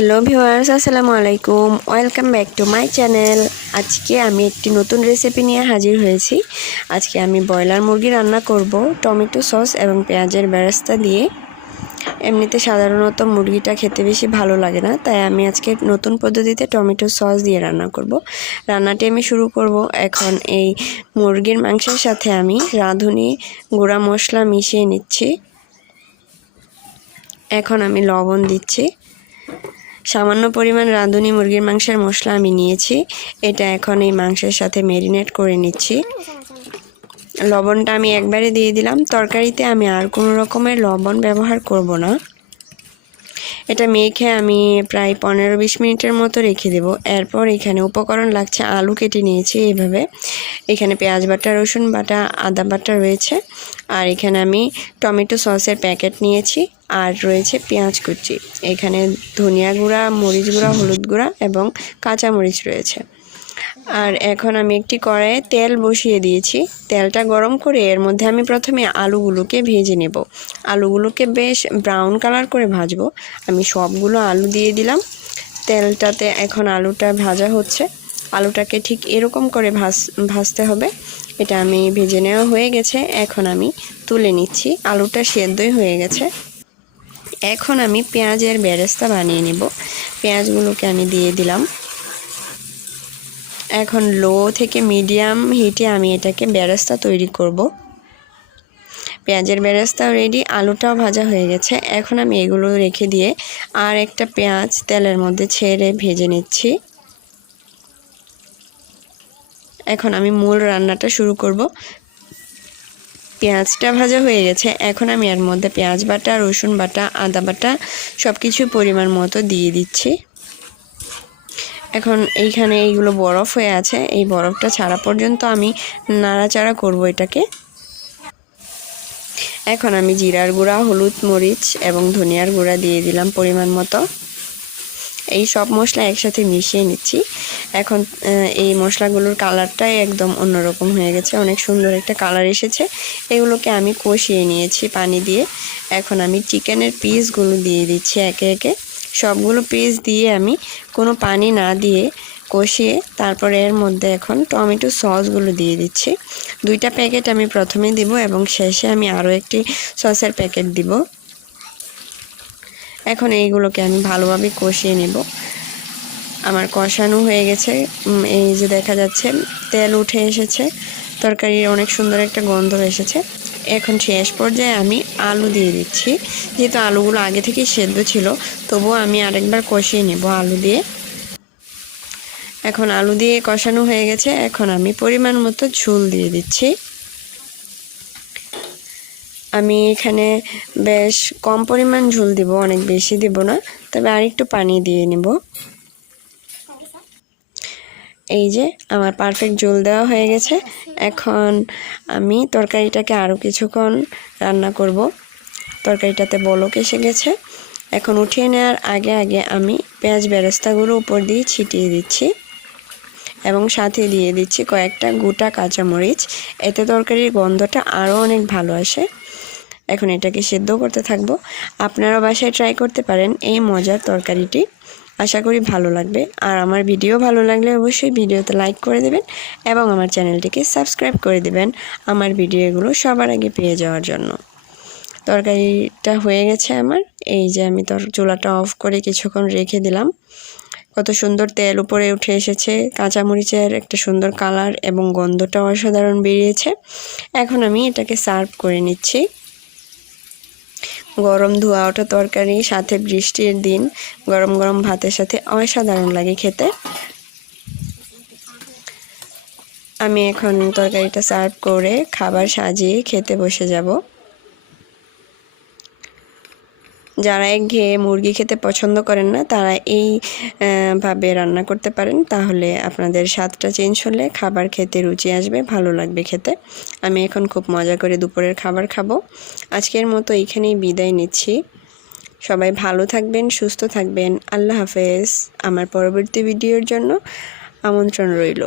Hello viewers, আসসালামু আলাইকুম। Welcome back to my channel. আজকে আমি একটি নতুন রেসিপি নিয়ে হাজির হয়েছি। আজকে আমি ব্রয়লার মুরগি রান্না করব টমেটো সস এবং পেঁয়াজের বেরেস্তা দিয়ে। এমনিতে সাধারণত মুরগিটা খেতে বেশি ভালো লাগে না, তাই আমি আজকে নতুন পদ্ধতিতে টমেটো সস দিয়ে রান্না করব। রান্নাটি আমি শুরু করব। এখন এই মুরগির মাংসের সাথে আমি রাঁধুনি গুঁড়া মশলা মিশিয়ে নিচ্ছি। এখন আমি লবণ দিচ্ছি। সামান্য পরিমাণ রাঁধুনি মুরগির মাংসের মশলা আমি নিয়েছি। এটা এখন এই মাংসের সাথে ম্যারিনেট করে নিচ্ছি। লবণটা আমি একবারে দিয়ে দিলাম। তরকারিতে আমি আর কোনো রকমের লবণ ব্যবহার করব না। এটা মেখে আমি প্রায় 15-20 মিনিটের মতো রেখে দেব। এরপর এখানে উপকরণ লাগছে, আলু কেটে নিয়েছি এইভাবে। এখানে পেঁয়াজ বাটা, রসুন বাটা, আদা বাটা রয়েছে। আর এখানে আমি টমেটো সসের প্যাকেট নিয়েছি। আর রয়েছে পেঁয়াজ কুচি। এখানে ধনিয়া গুঁড়া, মরিচ গুঁড়া, হলুদ গুঁড়া এবং কাঁচা মরিচ রয়েছে। আর এখন আমি একটি কড়াইয়ে তেল বসিয়ে দিয়েছি। তেলটা গরম করে এর মধ্যে আমি প্রথমে আলুগুলোকে ভেজে নেব। আলুগুলোকে বেশ ব্রাউন কালার করে ভাজবো। আমি সবগুলো আলু দিয়ে দিলাম তেলটাতে। এখন আলুটা ভাজা হচ্ছে। আলুটাকে ঠিক এরকম করে ভাজতে হবে। এটা আমি ভেজে নেওয়া হয়ে গেছে। এখন আমি তুলে নিচ্ছি। আলুটা সেদ্ধই হয়ে গেছে। এখন আমি পেঁয়াজের বেরেস্তা বানিয়ে নেব। পেঁয়াজগুলোকে আমি দিয়ে দিলাম। এখন লো থেকে মিডিয়াম হিটে আমি এটাকে বেরেস্তা তৈরি করব। পেঁয়াজের বেরেস্তাও রেডি, আলুটাও ভাজা হয়ে গেছে। এখন আমি এগুলো রেখে দিয়ে আর একটা পেঁয়াজ তেলের মধ্যে ছেড়ে ভেজে নিচ্ছি। এখন আমি মূল রান্নাটা শুরু করব। পেঁয়াজটা ভাজা হয়ে গেছে। এখন আমি এর মধ্যে পেঁয়াজ বাটা, রসুন বাটা, আদা বাটা সব কিছু পরিমাণ মতো দিয়ে দিচ্ছি। এখন এইখানে এইগুলো বরফ হয়ে আছে। এই বরফটা ছাড়া পর্যন্ত আমি নাড়াচাড়া করব এটাকে। এখন আমি জিরার গুঁড়া, হলুদ, মরিচ এবং ধনিয়ার গুঁড়া দিয়ে দিলাম পরিমাণ মতো। এই সব মশলা একসাথে মিশিয়ে নিচ্ছি। এখন এই মশলাগুলোর কালারটাই একদম অন্যরকম হয়ে গেছে। অনেক সুন্দর একটা কালার এসেছে। এগুলোকে আমি কষিয়ে নিয়েছি পানি দিয়ে। এখন আমি চিকেনের পিসগুলো দিয়ে দিচ্ছি একে একে। সবগুলো পিস দিয়ে আমি কোনো পানি না দিয়ে কষিয়ে তারপরে এর মধ্যে এখন টমেটো সসগুলো দিয়ে দিচ্ছি। 2টা প্যাকেট আমি প্রথমে দিব এবং শেষে আমি আরও একটি সসের প্যাকেট দিব। এখন এইগুলোকে আমি ভালোভাবে কষিয়ে নেব। আমার কষানো হয়ে গেছে। এই যে দেখা যাচ্ছে তেল উঠে এসেছে। তরকারির অনেক সুন্দর একটা গন্ধ এসেছে। এখন শেষ পর্যায়ে আমি আলু দিয়ে দিচ্ছি। যেহেতু আলুগুলো আগে থেকেই সেদ্ধ ছিল, তবুও আমি আরেকবার কষিয়ে নেব আলু দিয়ে। এখন আলু দিয়ে কষানো হয়ে গেছে। এখন আমি পরিমাণ মতো ঝোল দিয়ে দিচ্ছি। আমি এখানে বেশ কম পরিমাণ ঝোল দিব, অনেক বেশি দিব না, তবে আরেকটু পানি দিয়ে নেব। এই যে আমার পারফেক্ট ঝোল দেওয়া হয়ে গেছে। এখন আমি তরকারিটাকে আরও কিছুক্ষণ রান্না করব। তরকারিটাতে বলক এসে গেছে। এখন উঠিয়ে নেওয়ার আগে আগে আমি পেঁয়াজ বেরেস্তাগুলো উপর দিয়ে ছিটিয়ে দিচ্ছি এবং সাথে দিয়ে দিচ্ছি কয়েকটা গোটা কাঁচামরিচ। এতে তরকারির গন্ধটা আরও অনেক ভালো আসে। এখন এটাকে সেদ্ধ করতে থাকবো। আপনারা বাসায় ট্রাই করতে পারেন এই মজার তরকারিটি। আশা করি ভালো লাগবে। আর আমার ভিডিও ভালো লাগলে অবশ্যই ভিডিওতে লাইক করে দেবেন এবং আমার চ্যানেলটিকে সাবস্ক্রাইব করে দেবেন আমার ভিডিওগুলো সবার আগে পেয়ে যাওয়ার জন্য। তরকারিটা হয়ে গেছে আমার। এই যে আমি চুলাটা অফ করে কিছুক্ষণ রেখে দিলাম। কত সুন্দর তেল উপরে উঠে এসেছে। কাঁচামরিচের একটা সুন্দর কালার এবং গন্ধটাও অসাধারণ বেরিয়েছে। এখন আমি এটাকে সার্ভ করে নিচ্ছি। গরম ধোয়া ওঠা তরকারি, সাথে বৃষ্টির দিন, গরম গরম ভাতের সাথে অসাধারণ লাগে খেতে। আমি এখন তরকারিটা সার্ভ করে খাবার সাজিয়ে খেতে বসে যাব। যারা একঘেয়ে মুরগি খেতে পছন্দ করেন না, তারা এই ভাবে রান্না করতে পারেন। তাহলে আপনাদের স্বাদটা চেঞ্জ হলে খাবার খেতে রুচি আসবে, ভালো লাগবে খেতে। আমি এখন খুব মজা করে দুপুরের খাবার খাবো। আজকের মতো এইখানেই বিদায় নিচ্ছি। সবাই ভালো থাকবেন, সুস্থ থাকবেন। আল্লাহ হাফেজ। আমার পরবর্তী ভিডিওর জন্য আমন্ত্রণ রইল।